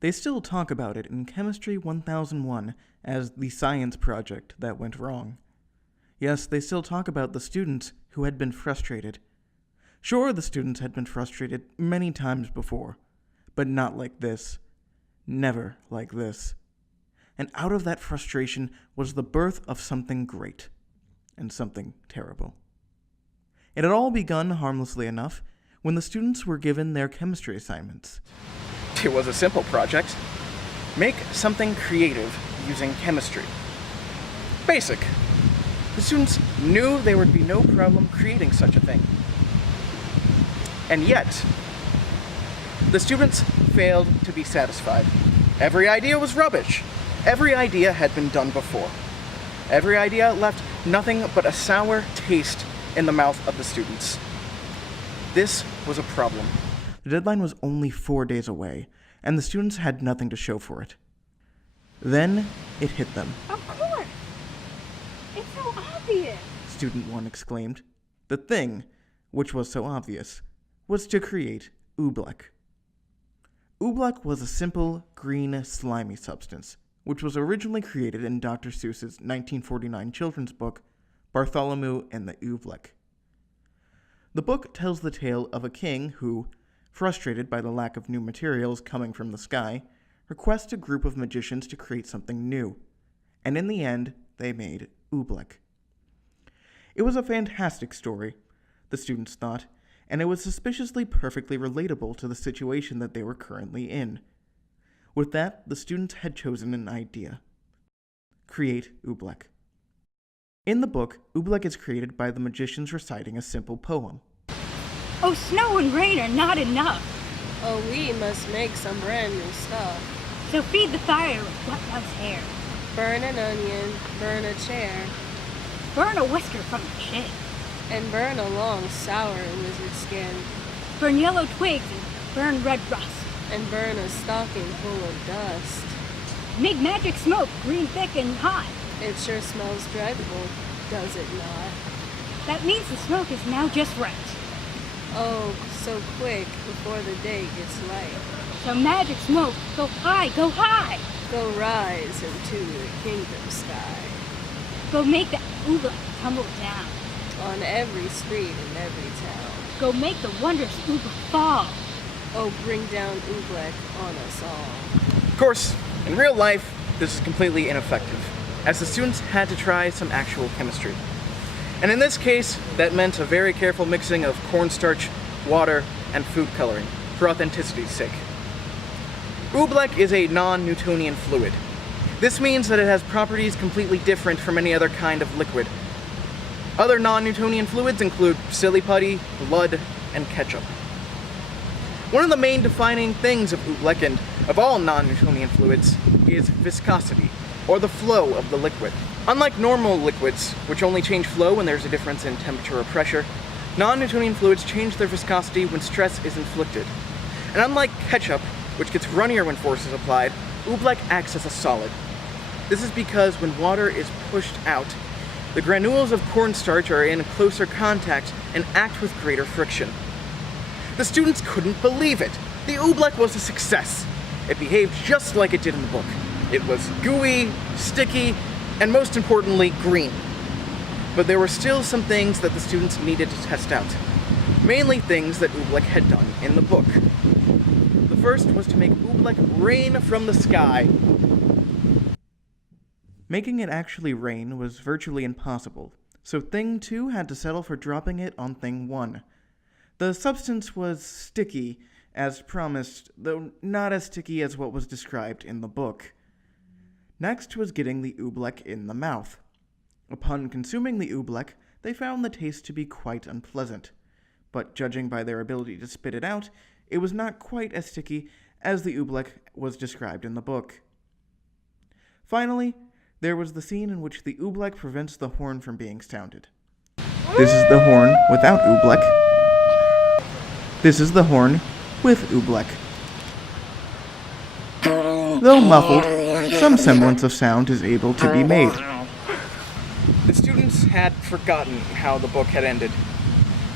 They still talk about it in Chemistry 1001 as the science project that went wrong. Yes, they still talk about the students who had been frustrated. Sure, the students had been frustrated many times before, but not like this. Never like this. And out of that frustration was the birth of something great and something terrible. It had all begun harmlessly enough when the students were given their chemistry assignments. It was a simple project. Make something creative using chemistry. Basic. The students knew there would be no problem creating such a thing. And yet, the students failed to be satisfied. Every idea was rubbish. Every idea had been done before. Every idea left nothing but a sour taste in the mouth of the students. This was a problem. The deadline was only 4 days away, and the students had nothing to show for it. Then it hit them. Of course! It's so obvious! Student 1 exclaimed. The thing, which was so obvious, was to create Oobleck. Oobleck was a simple, green, slimy substance, which was originally created in Dr. Seuss's 1949 children's book, Bartholomew and the Oobleck. The book tells the tale of a king who, frustrated by the lack of new materials coming from the sky, requests a group of magicians to create something new, and in the end, they made Oobleck. It was a fantastic story, the students thought, and it was suspiciously perfectly relatable to the situation that they were currently in. With that, the students had chosen an idea. Create Oobleck. In the book, Oobleck is created by the magicians reciting a simple poem. Oh, snow and rain are not enough. Oh, we must make some brand new stuff. So feed the fire with what loves hair. Burn an onion, burn a chair, Burn a whisker from the chin. and burn a long, sour lizard skin, Burn yellow twigs and burn red rust. and burn a stocking full of dust. Make magic smoke green, thick, and hot. It sure smells dreadful, does it not? That means the smoke is now just right. Oh, so quick before the day gets light. So magic smoke, go high, go high. Go rise into the kingdom sky, Go make the Oobleck tumble down. on every street in every town. Go make the wondrous Oobleck fall. Oh, bring down Oobleck on us all. Of course, in real life, this is completely ineffective, as the students had to try some actual chemistry. And in this case, that meant a very careful mixing of cornstarch, water, and food coloring, for authenticity's sake. Oobleck is a non-Newtonian fluid. This means that it has properties completely different from any other kind of liquid. Other non-Newtonian fluids include silly putty, blood, and ketchup. One of the main defining things of Oobleck, and of all non-Newtonian fluids, is viscosity, or the flow of the liquid. Unlike normal liquids, which only change flow when there's a difference in temperature or pressure, non-Newtonian fluids change their viscosity when stress is inflicted. And unlike ketchup, which gets runnier when force is applied, Oobleck acts as a solid. This is because when water is pushed out, the granules of cornstarch are in closer contact and act with greater friction. The students couldn't believe it. The Oobleck was a success. It behaved just like it did in the book. It was gooey, sticky, and most importantly, green. But there were still some things that the students needed to test out. Mainly things that Oobleck had done in the book. The first was to make Oobleck rain from the sky. Making it actually rain was virtually impossible, so Thing 2 had to settle for dropping it on Thing 1. The substance was sticky, as promised, though not as sticky as what was described in the book. Next was getting the Oobleck in the mouth. Upon consuming the Oobleck, they found the taste to be quite unpleasant, but judging by their ability to spit it out, it was not quite as sticky as the Oobleck was described in the book. Finally, there was the scene in which the Oobleck prevents the horn from being sounded. This is the horn without Oobleck. This is the horn with Oobleck. Though muffled, some semblance of sound is able to be made. The students had forgotten how the book had ended.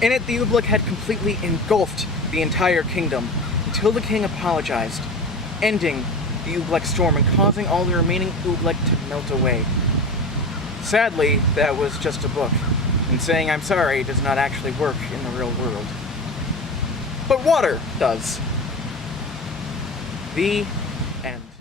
In it, the Oobleck had completely engulfed the entire kingdom until the king apologized. ending the Oobleck storm and causing all the remaining Oobleck to melt away. Sadly, that was just a book, and saying I'm sorry does not actually work in the real world. But water does. The end.